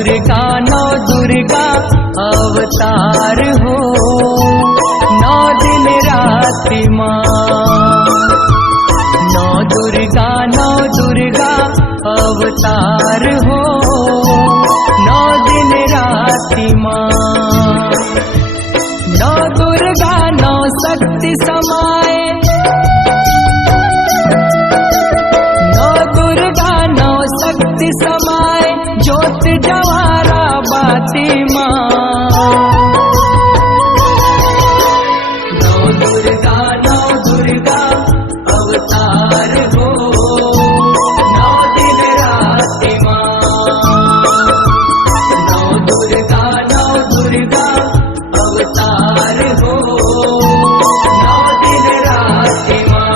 दुर्गा अवतार हो, 9 दिन राति माँ। 9 दुर्गा अवतार हो, 9 दिन राति माँ। 9 दुर्गा 9 शक्ति समाए, 9 दुर्गा 9 शक्ति समाए, ज्योत जवारा बाती माँ। 9 दुर्गा अवतार हो, 9 दिन राति माँ। 9 दुर्गा अवतार हो, 9 दिन राति माँ।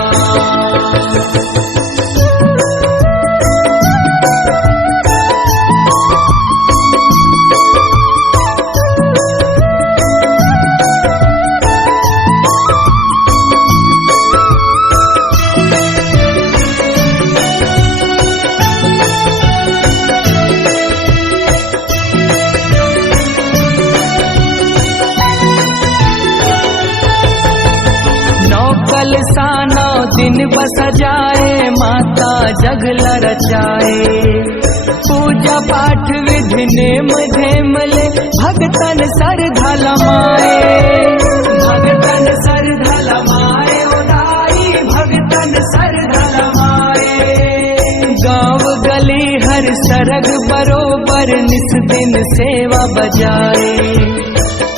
कलसा 9 दिन बस जाए, माता जगला रचाए। पूजा पाठ विधि नेम धेम ले, भगतन श्रद्धा लमाए। भगतन श्रद्धा लमाए, उदाई भगतन श्रद्धा लमाए। गाँव गली हर सरग बरोबर, निस दिन सेवा बजाए।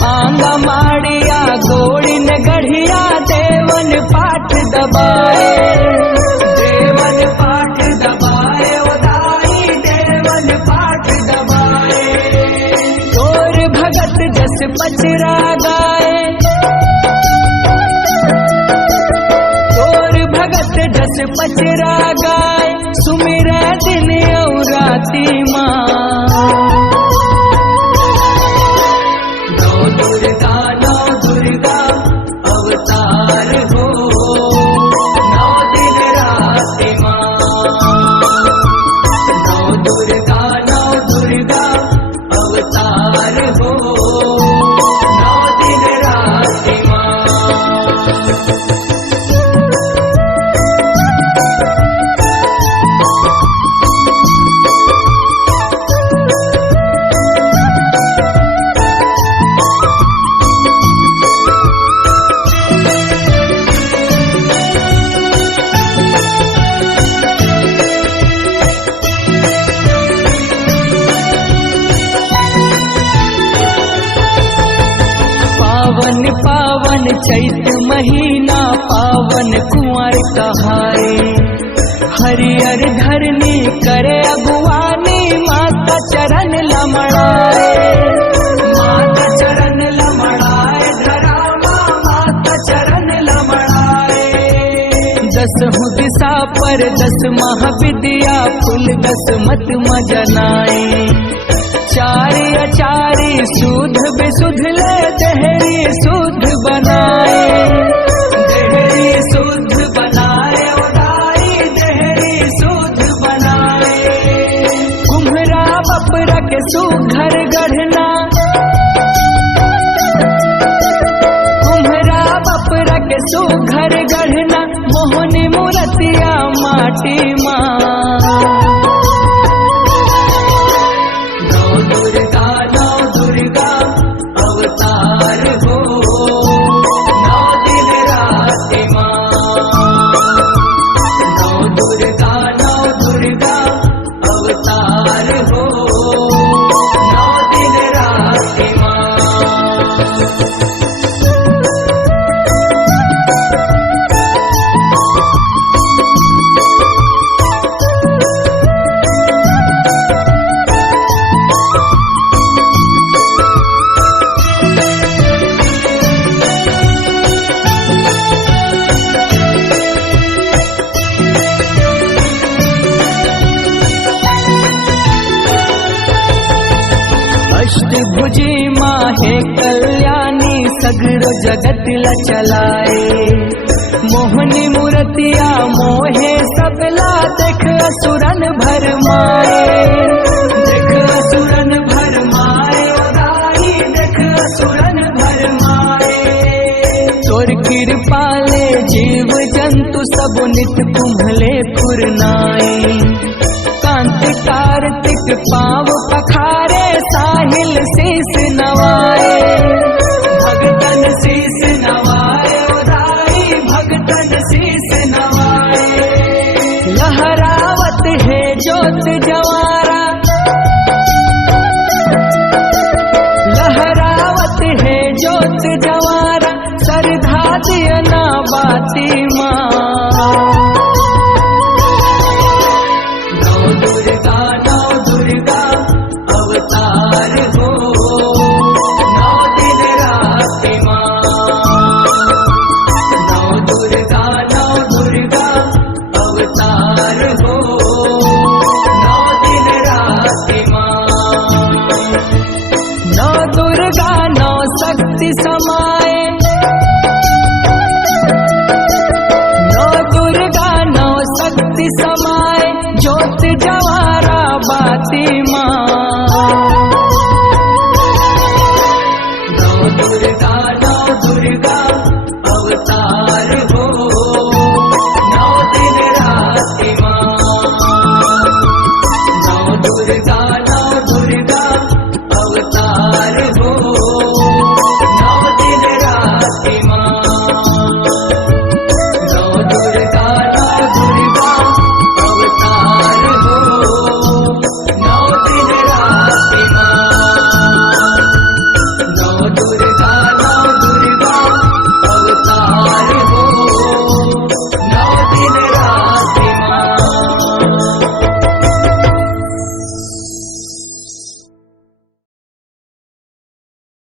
आंगा माड़िया गोड़ी न गढ़िया, देवन पाठ दबाए। देवन पाठ दबाए, उदाई देवन पाठ दबाए। तोर भगत जस पचरा गाए, तोर भगत जस पचरा गाए। सुमिर दिन और राति माँ। 9 दुर्गा अवतार हो, 9 दिन राति माँ। 9 दुर्गा अवतार हो, 9 दिन राति माँ। पावन पावन चैत महीना, पावन कुंवर कहाए। हरियर धरनी करे अगुवानी, माता चरण लमड़ाए। माता चरण लमड़ाए, धरामा माता चरण लमड़ाए। 10 दिशा पर 10 महाविद्या, फूल 10 मत मजनाए। 4 आचारी शुद्ध विशुद्ध ले, देहरी शुद्ध बनाए। देहरी शुद्ध बनाए, उदाई देहरी शुद्ध बनाए। कुम्हरा बपरा के सुघर गढ़ना, कुम्हरा बपरा के सुघर गढ़ना। मोहनी मूर्तिया माटी माँ। 9 दुर्गा अवतार हो, 9 दिन राति माँ। 9 दुर्गा अवतार हो, 9 दिन राति माँ। अष्टभुजी माँ है कल्याणी, सगरो जगत ला चलाए। मोहनी मूर्तिया मोहे सबला, देख असुरन भर माए। देख असुरन भर पाँव पखारे साहिल शीस नवाए, भगतन शीस नवाए उदाई भगतन शीस नवाए। लहरावत है ज्योत जवारा, लहरावत है ज्योत जवारा, सरधा दियना बाती माँ। नौ दुर्गा अवतार हो, 9 दिन रात माँ। नौ दुर्गा अवतार हो, 9 दिन रात माँ। 9 दुर्गा 9 शक्ति समाए, 9 दुर्गा 9 शक्ति समाए, ज्योत जवारा बाती माँ। 9 दुर्गा अवतार हो, 9 दिन रात माँ। 9 दुर्गा